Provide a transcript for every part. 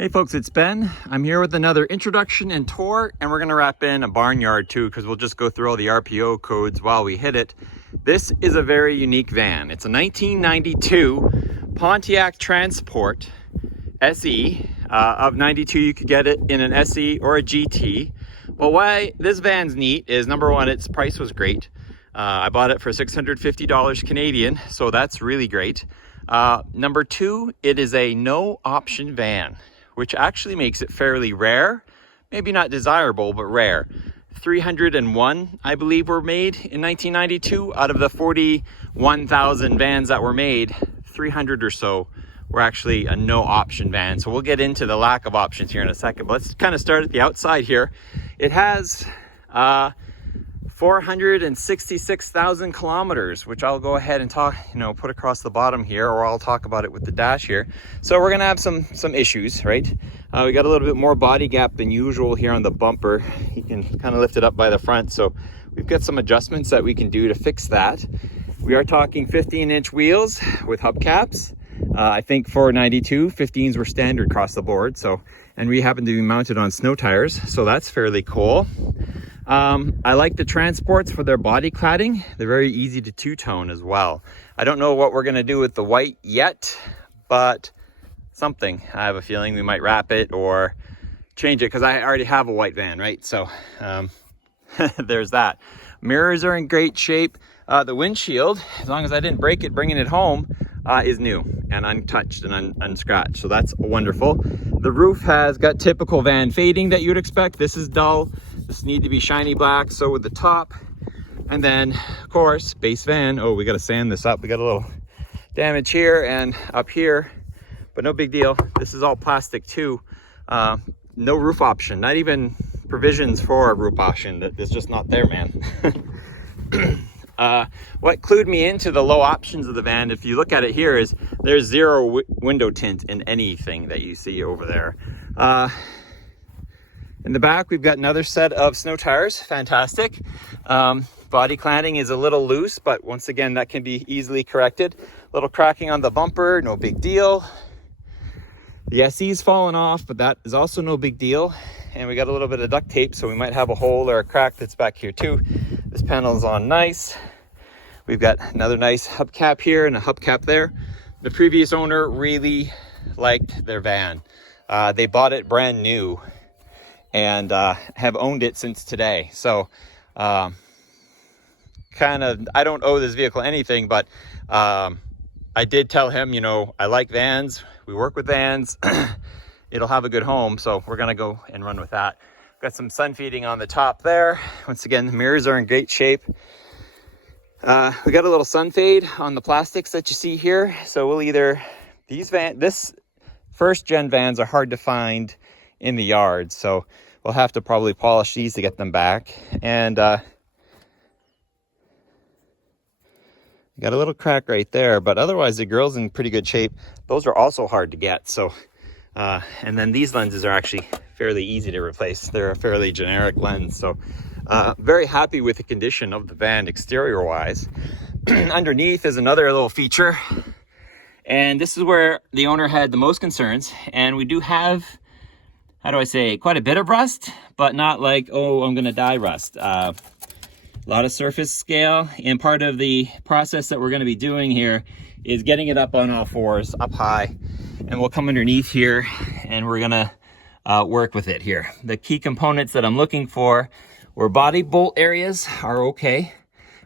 Hey folks, it's Ben. I'm here with another introduction and tour, and we're going to wrap in a Barnyard too, because we'll just go through all the RPO codes while we hit it. This is a very unique van. It's a 1992 Pontiac Trans Sport SE. Of 92, you could get it in an SE or a GT. Well, why this van's neat is, number one, its price was great. I bought it for $650 Canadian, so that's really great. Number two, it is a no option van, which actually makes it fairly rare. Maybe not desirable, but rare. 301, I believe, were made in 1992. Out of the 41,000 vans that were made, 300 or so were actually a no option van. So we'll get into the lack of options here in a second. But let's kind of start at the outside here. It has 466,000 kilometers, which I'll go ahead and talk, put across the bottom here, or I'll talk about it with the dash here. So we're gonna have some issues, right? We got a little bit more body gap than usual here on the bumper. You can kind of lift it up by the front. So we've got some adjustments that we can do to fix that. We are talking 15-inch wheels with hubcaps. I think for 92, 15s were standard across the board. So, and we happen to be mounted on snow tires. So that's fairly cool. I like the Transports for their body cladding. They're very easy to two-tone as well. I don't know what we're going to do with the white yet, but something. I have a feeling we might wrap it or change it, because I already have a white van, right? So there's that. Mirrors are in great shape. The windshield, as long as I didn't break it bringing it home, is new and untouched and unscratched. So that's wonderful. The roof has got typical van fading that you'd expect. This is dull. This need to be shiny black. So with the top, and then of course base van. Oh, we got to sand this up. We got a little damage here and up here, but no big deal. This is all plastic too. No roof option, not even provisions for a roof option. That's just not there, man. What clued me into the low options of the van, if you look at it here, is there's zero window tint in anything that you see over there. In the back, we've got another set of snow tires. Fantastic. Body cladding is a little loose, but once again, that can be easily corrected. Little cracking on the bumper, no big deal. The SE's fallen off, but that is also no big deal. And we got a little bit of duct tape, so we might have a hole or a crack that's back here too. This panel's on nice. We've got another nice hubcap here and a hubcap there. The previous owner really liked their van. They bought it brand new and have owned it since today. So I don't owe this vehicle anything, but I did tell him, I like vans. We work with vans. It'll have a good home. So we're gonna go and run with that. Got some sun feeding on the top there. Once again, the mirrors are in great shape. We got a little sun fade on the plastics that you see here. So we'll either, this first gen vans are hard to find in the yard. So we'll have to probably polish these to get them back. And got a little crack right there, but otherwise the grill's in pretty good shape. Those are also hard to get. So, and then these lenses are actually fairly easy to replace. They're a fairly generic lens. So very happy with the condition of the van exterior wise. Underneath is another little feature, and this is where the owner had the most concerns. And we do have, how do I say, quite a bit of rust, but not like, oh, I'm gonna die rust. A lot of surface scale, and part of the process that we're going to be doing here is getting it up on all fours, up high, and we'll come underneath here and we're going to work with it here. The key components that I'm looking for, where body bolt areas are okay,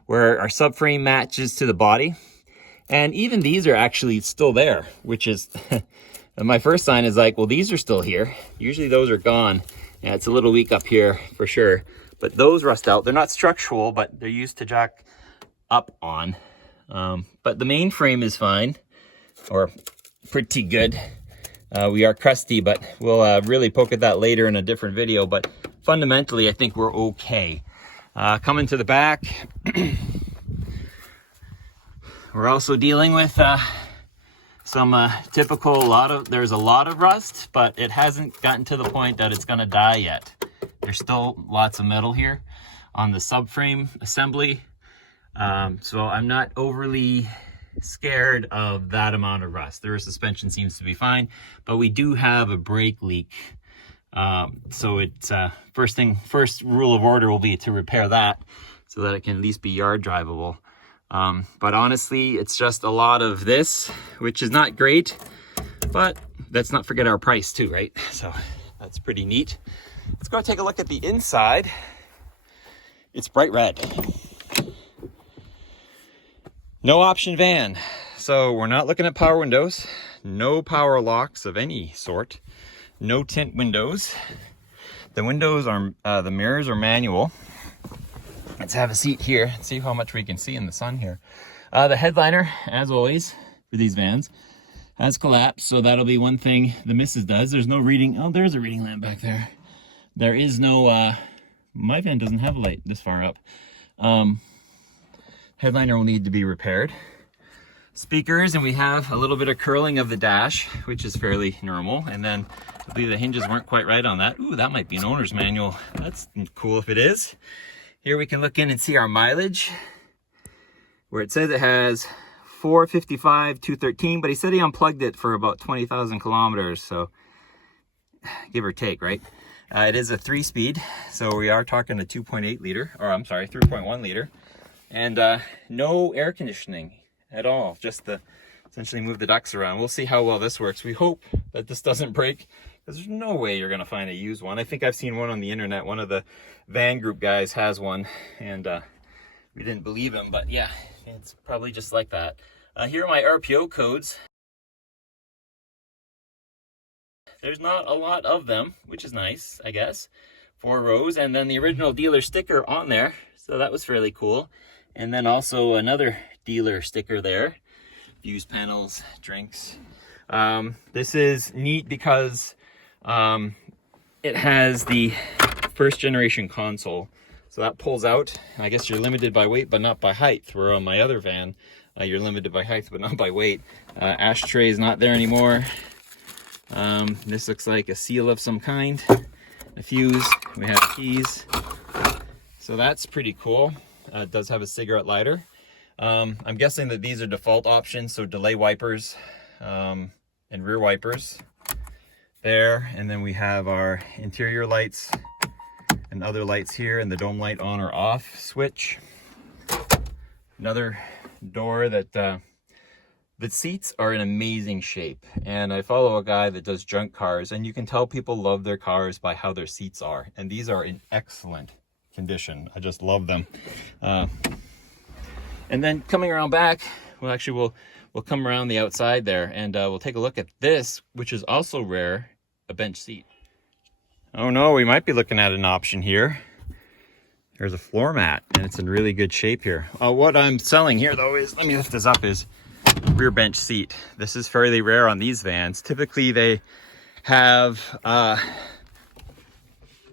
where our subframe matches to the body, and even these are actually still there, which is my first sign is like, well, these are still here. Usually those are gone. Yeah, it's a little weak up here for sure. But those rust out. They're not structural, but they're used to jack up on. But the main frame is fine, or pretty good. We are crusty, but we'll really poke at that later in a different video. But fundamentally, I think we're okay. Coming to the back, we're also dealing with some typical, there's a lot of rust, but it hasn't gotten to the point that it's gonna die yet. There's still lots of metal here on the subframe assembly. So I'm not overly scared of that amount of rust. The rear suspension seems to be fine, but we do have a brake leak. So it's first rule of order will be to repair that so that it can at least be yard drivable. But honestly, it's just a lot of this, which is not great, but let's not forget our price too, right? So that's pretty neat. Let's go take a look at the inside. It's bright red. No option van. So we're not looking at power windows, no power locks of any sort, no tint windows. The windows are, the mirrors are manual. Let's have a seat here and see how much we can see in the sun here. The headliner, as always, for these vans, has collapsed. So that'll be one thing the missus does. There's no reading. Oh, there's a reading lamp back there. There is no, my van doesn't have a light this far up. Headliner will need to be repaired. Speakers, and we have a little bit of curling of the dash, which is fairly normal. And then I believe the hinges weren't quite right on that. Ooh, that might be an owner's manual. That's cool if it is. Here we can look in and see our mileage, where it says it has 455, 213, but he said he unplugged it for about 20,000 kilometers, so give or take, right? It is a 3-speed, so we are talking a 2.8 liter, or I'm sorry, 3.1 liter, and no air conditioning at all, just to essentially move the ducts around. We'll see how well this works. We hope that this doesn't break, because there's no way you're going to find a used one. I think I've seen one on the internet. One of the van group guys has one, and we didn't believe him, but yeah, it's probably just like that. Here are my RPO codes. There's not a lot of them, which is nice, I guess. 4 rows, and then the original dealer sticker on there, so that was fairly cool. And then also another dealer sticker there. Fuse panels, drinks. This is neat because it has the first generation console. So that pulls out. I guess you're limited by weight, but not by height. Where on my other van, you're limited by height, but not by weight. Ashtray is not there anymore. This looks like a seal of some kind. A fuse. We have keys. So that's pretty cool. It does have a cigarette lighter. I'm guessing that these are default options, so delay wipers and rear wipers there. And then we have our interior lights and other lights here, and the dome light on or off switch. Another door that the seats are in amazing shape, and I follow a guy that does junk cars, and you can tell people love their cars by how their seats are, and these are in excellent condition. I just love them. And then coming around back, we'll come around the outside there, and we'll take a look at this, which is also rare, a bench seat. Oh no, we might be looking at an option here. There's a floor mat, and it's in really good shape here. What I'm selling here though is, let me lift this up, is rear bench seat. This is fairly rare on these vans. Typically they have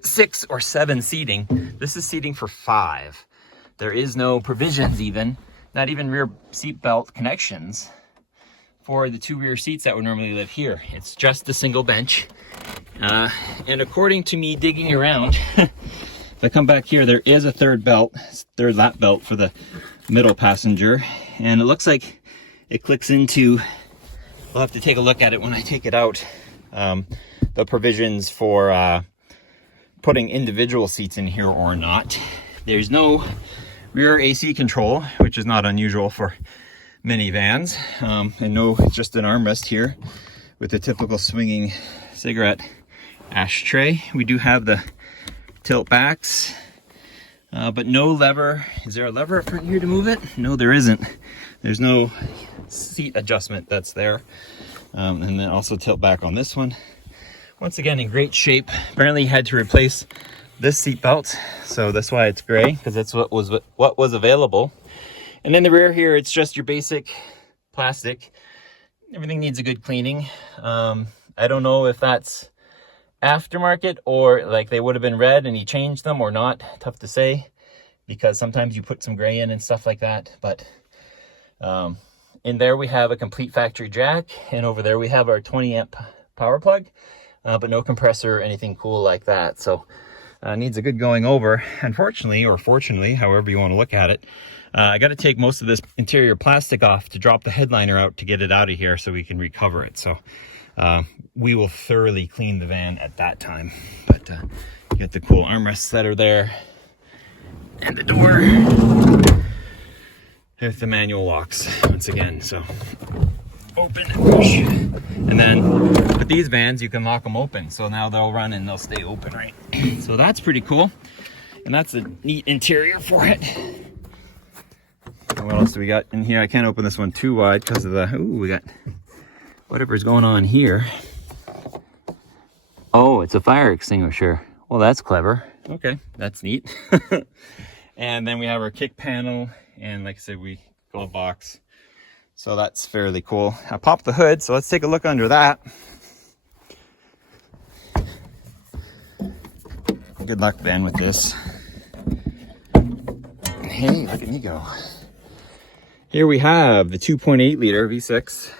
6 or 7 seating. This is seating for 5. There is no provisions even, not even rear seat belt connections for the 2 rear seats that would normally live here. It's just a single bench. And according to me digging around, if I come back here, there is a third lap belt for the middle passenger. And it looks like it clicks into, we'll have to take a look at it when I take it out, the provisions for putting individual seats in here or not. There's no rear AC control, which is not unusual for minivans. And no, just an armrest here with the typical swinging cigarette ashtray. We do have the tilt backs, but no lever. Is there a lever up front here to move it? No, there isn't. There's no seat adjustment that's there. And then also tilt back on this one. Once again, in great shape. Apparently had to replace this seat belt, so that's why it's gray, because that's what was available. And then the rear here, it's just your basic plastic. Everything needs a good cleaning. I don't know if that's aftermarket or like they would have been red and he changed them or not. Tough to say, because sometimes you put some gray in and stuff like that. But in there we have a complete factory jack, and over there we have our 20 amp power plug, but no compressor or anything cool like that. So needs a good going over. Unfortunately, or fortunately, however you want to look at it, I got to take most of this interior plastic off to drop the headliner out to get it out of here so we can recover it. So we will thoroughly clean the van at that time. But you get the cool armrests that are there, and the door with the manual locks once again. So open and push, and then with these vans you can lock them open, so now they'll run and they'll stay open, right? So that's pretty cool, and that's a neat interior for it. And what else do we got in here? I can't open this one too wide because of the, ooh, we got whatever's going on here. Oh, it's a fire extinguisher. Well, that's clever. Okay, that's neat. And then we have our kick panel, and like I said, we glove box. So that's fairly cool. I popped the hood, so let's take a look under that. Good luck, Ben, with this. Hey, look at me go. Here we have the 2.8 liter V6.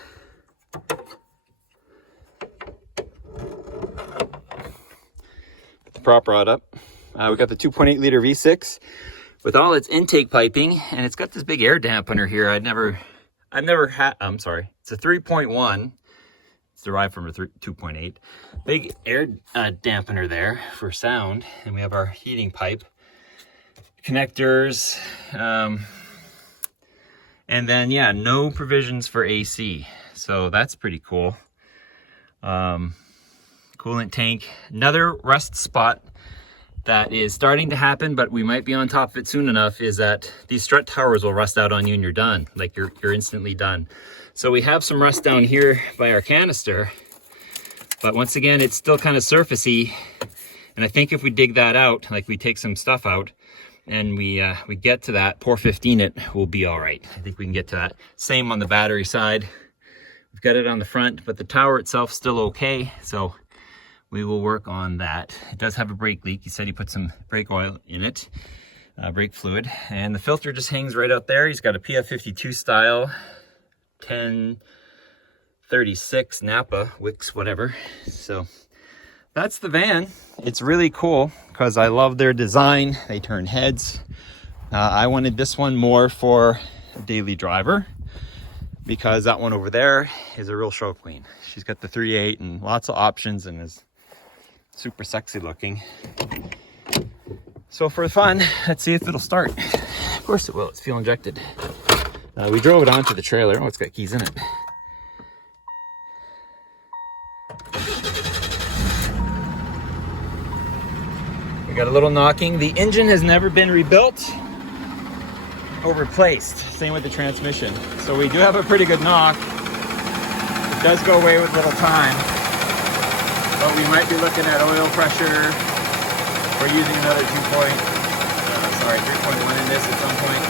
Put the prop rod up. We got the 2.8 liter V6 with all its intake piping, and it's got this big air dampener here. I've never had, I'm sorry, it's a 3.1. It's derived from a 2.8. Big air dampener there for sound. And we have our heating pipe, connectors, and then, yeah, no provisions for AC. So that's pretty cool. Coolant tank, another rust spot that is starting to happen, but we might be on top of it soon enough, is that these strut towers will rust out on you and you're done. Like you're instantly done. So we have some rust down here by our canister, but once again, it's still kind of surfacey. And I think if we dig that out, like we take some stuff out and we get to that, pour 15 it, we'll be all right. I think we can get to that. Same on the battery side. We've got it on the front, but the tower itself still okay. So we will work on that. It does have a brake leak. He said he put some brake oil in it, brake fluid, and the filter just hangs right out there. He's got a PF52 style 1036 Napa, Wix, whatever. So that's the van. It's really cool because I love their design. They turn heads. I wanted this one more for a daily driver because that one over there is a real show queen. She's got the 3.8 and lots of options and is super sexy looking. So for fun, let's see if it'll start. Of course it will. It's fuel injected. We drove it onto the trailer. Oh, it's got keys in it. We got a little knocking. The engine has never been rebuilt or replaced. Same with the transmission. So we do have a pretty good knock. It does go away with little time. But we might be looking at oil pressure. We're using another 3.1 in this at some point.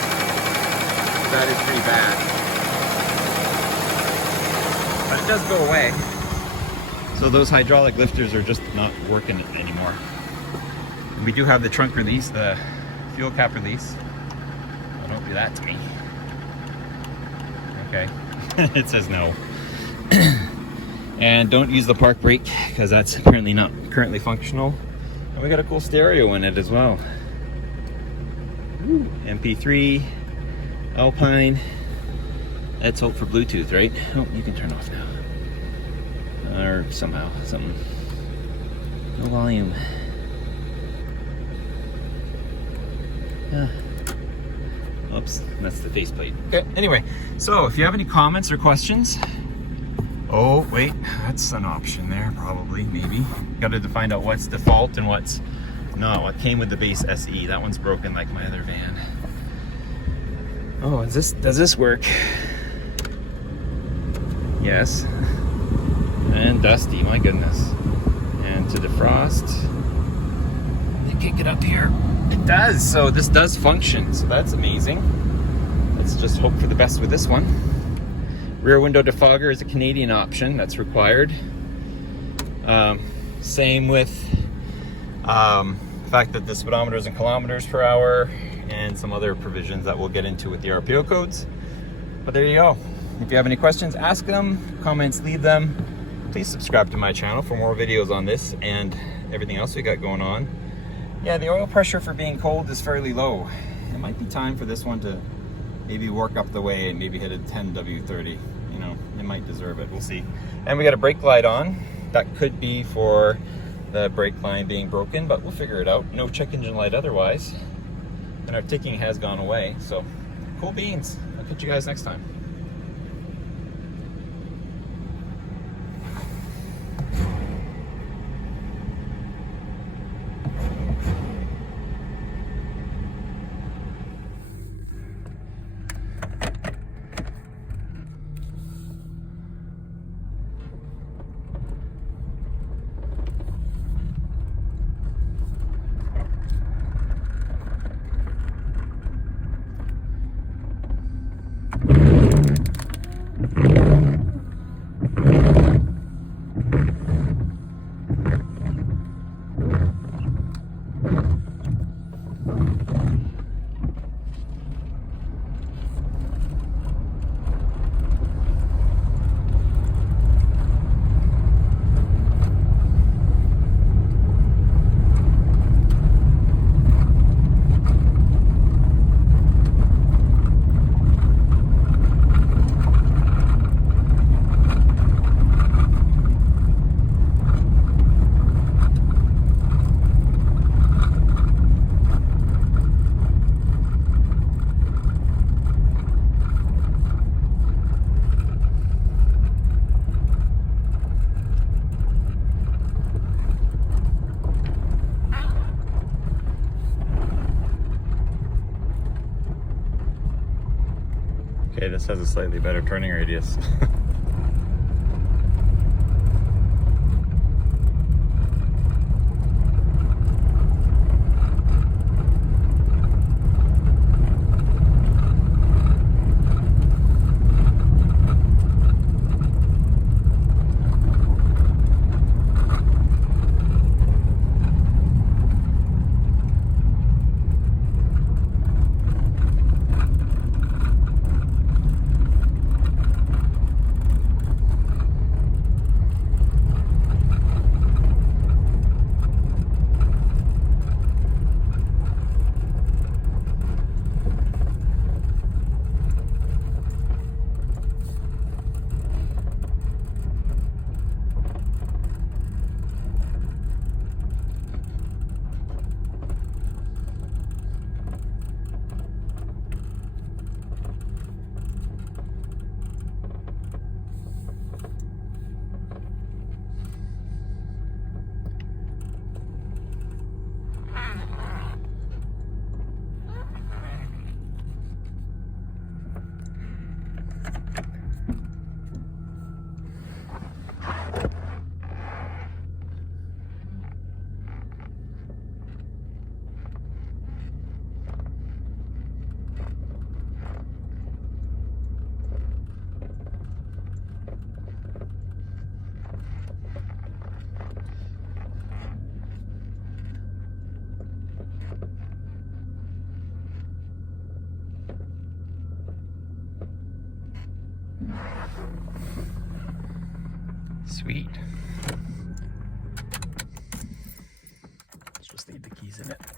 That is pretty bad. But it does go away. So those hydraulic lifters are just not working anymore. And we do have the trunk release, the fuel cap release. Oh, don't do that to me. Okay. It says no. And don't use the park brake because that's apparently not currently functional. And we got a cool stereo in it as well. Ooh, MP3, Alpine. Let's hope for Bluetooth, right? Oh, you can turn off now. Or somehow, something. No volume. Oops, that's the faceplate. Okay, anyway, so if you have any comments or questions, oh, wait, that's an option there, probably, maybe. Got to find out what's default and what's not. What came with the base SE. That one's broken like my other van. Oh, does this work? Yes. And dusty, my goodness. And to defrost. They kick it up here. It does, so this does function, so that's amazing. Let's just hope for the best with this one. Rear window defogger is a Canadian option that's required. Same with the fact that the speedometer is in kilometers per hour and some other provisions that we'll get into with the RPO codes. But there you go. If you have any questions, ask them. Comments, leave them. Please subscribe to my channel for more videos on this and everything else we got going on. Yeah, the oil pressure for being cold is fairly low. It might be time for this one to maybe work up the way and maybe hit a 10 W30. You know, it might deserve it. We'll see. And we got a brake light on. That could be for the brake line being broken, but we'll figure it out. No check engine light otherwise. And our ticking has gone away. So cool beans. I'll catch you guys next time. Okay, this has a slightly better turning radius. Sweet. Just leave the keys in it.